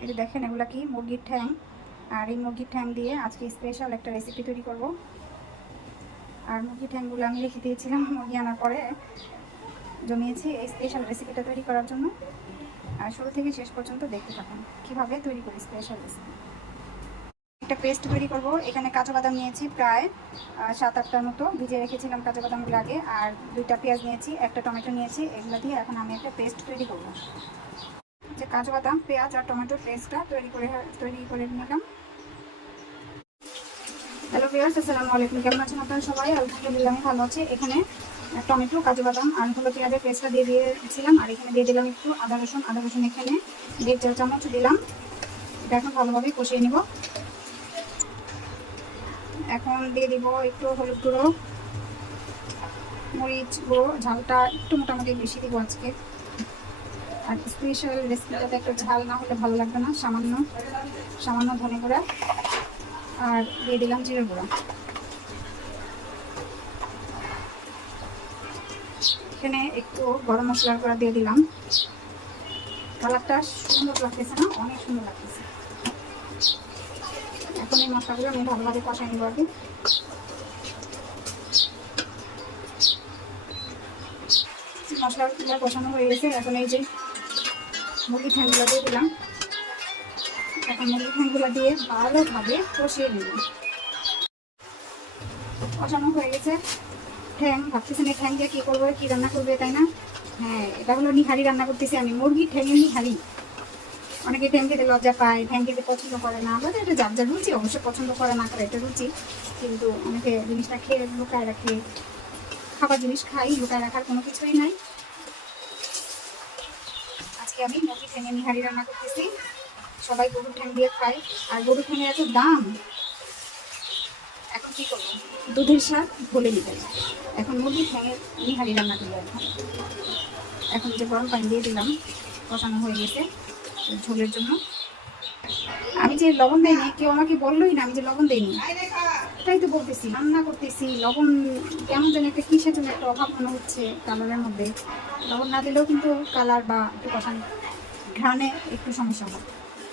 এই যে দেখেন এগুলা কি মুরগির ঠ্যাং, আর এই মুরগির ঠ্যাং দিয়ে আজকে স্পেশাল একটা রেসিপি তৈরি করব। আর মুরগির ঠ্যাংগুলো আমি রেখে দিয়েছিলাম মুরগি আনার পরে, জমিয়েছি এই স্পেশাল রেসিপিটা তৈরি করার জন্য। আর শুরু থেকে শেষ পর্যন্ত দেখতে থাকুন কীভাবে তৈরি করি স্পেশাল রেসিপি। একটা পেস্ট তৈরি করব। এখানে কাজু বাদাম নিয়েছি প্রায় 7-8টার মতো, ভিজিয়ে রেখেছিলাম কাজু বাদামগুলো আগে। আর 2টা পেঁয়াজ নিয়েছি, একটা টমেটো নিয়েছি। এগুলো দিয়ে এখন আমি একটা পেস্ট তৈরি করব। যে কাজু বাদাম, পেঁয়াজ আর টমেটোর পেস্টটা তৈরি করে নিলাম। হ্যালো ভিউয়ার্স, আসসালামু আলাইকুম। কেমন আছেন আপনারা সবাই? আলহামদুলিল্লাহ আমি ভালো আছি। এখানে টমেটো, কাজু বাদাম আর হলো পেঁয়াজের পেস্টটা দিয়ে দিয়েছিলাম। আর এখানে দিয়ে দিলাম একটু আদা রসুন এখানে 1.5 চা চামচ দিলাম। এটা এখন ভালোভাবে কষিয়ে নিব। এখন দিয়ে দিব একটু হলুদ গুঁড়ো, মরিচ গুঁড়ো, ঝালটা একটু মোটামুটি বেশি দিব আজকে। আর স্পেশাল রেসিপিটাতে একটু ঝাল না হলে ভালো লাগবে না। সামান্য ধনে গুঁড়া, আর দিয়ে দিলাম জিরে গুঁড়া। এখানে একটু গরম মশলার গুঁড়া দিয়ে দিলাম। কালারটা সুন্দর লাগতেছে না? অনেক সুন্দর লাগতেছে। এখন এই মশলাগুলো আমি ভালোভাবে কষাই নিব আগে। মশলাগুলো কষানো হয়ে গেছে। এখন এই যে মুরগি ঠ্যাংগুলো দিয়ে দিলাম। এখন মুরগি ঠ্যাংগুলো দিয়ে ভালোভাবে কষিয়ে নিব। কষানো হয়ে গেছে। ঠ্যাং ভাবতেছেন এই ঠ্যাং দিয়ে কী করবো, কী রান্না করবে, তাই না? হ্যাঁ, এটা হলো নিহারি রান্না করতেছি আমি, মুরগির ঠ্যাঙের নিহারি। অনেকে ঠ্যাং খেতে লজ্জা পায়, ঠ্যাং খেতে পছন্দ করে না। আমাদের এটা যার যার রুচি, অবশ্যই পছন্দ করে না করে এটা রুচি। কিন্তু অনেকে জিনিসটা খেয়ে লুকায় রাখে। খাবার জিনিস খাই, লুকায় রাখার কোনো কিছুই নাই। আজকে আমি মুরগির ঠ্যাঙের নিহারি রান্না করতেছি। সবাই গরুর ঠ্যাং দিয়ে খায়, আর গরুর ঠ্যাঙের এত দাম। এখন কী করবো, দুধের স্বাদ ভুলে নিতে। এখন মুরগির ঠ্যাঙের নিহারি রান্না করবো। এখন যে গরম পানি দিয়ে দিলাম, কষানো হয়ে গেছে ঝোলের জন্য। আমি যে লবণ দেয়নি, কেউ আমাকে বললোই না আমি যে লবণ দেয়নি। এটাই তো বলতেছি, রান্না করতেছি, লবণ কেমন যেন একটা কিসের জন্য একটা অভাব মনে হচ্ছে কালারের মধ্যে। লবণ না দিলেও কিন্তু কালার বা একটু কষানো ঘ্রাণে একটু সমস্যা হয়।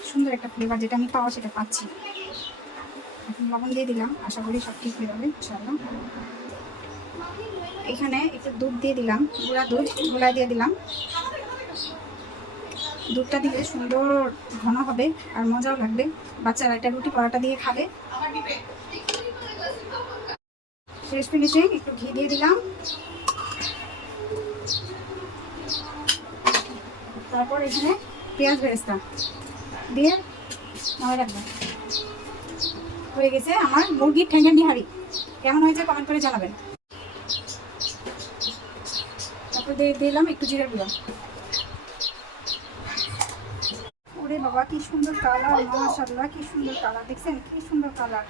সুন্দর একটা ফ্লেভার যেটা আমি পাওয়া সেটা পাচ্ছি। এখন লবণ দিয়ে দিলাম, আশা করি সব ঠিক হয়ে যাবে ইনশাআল্লাহ। এখানে একটু দুধ দিয়ে দিলাম, গুঁড়া দুধ গুঁড়া দিয়ে দিলাম। দুধটা দিলে সুন্দর ঘন হবে আর মজাও লাগবে। বাচ্চারা এটা রুটি পরোটা দিয়ে খাবে। শেষ ফিনিশিং একটু ঘি দিয়ে দিলাম। তারপর এখানে পেঁয়াজ বেরেস্তা দিয়ে নামিয়ে রাখবেন। হয়ে গেছে আমার মুরগির ঠ্যাঙের নিহারি। কেমন হয়েছে কমেন্ট করে জানাবেন। তারপর দিয়ে দিলাম একটু জিরে গুঁড়ো। ওরে বাবা, কি সুন্দর কালার, মাশাআল্লাহ কি সুন্দর কালার, দেখছেন কি সুন্দর কালার।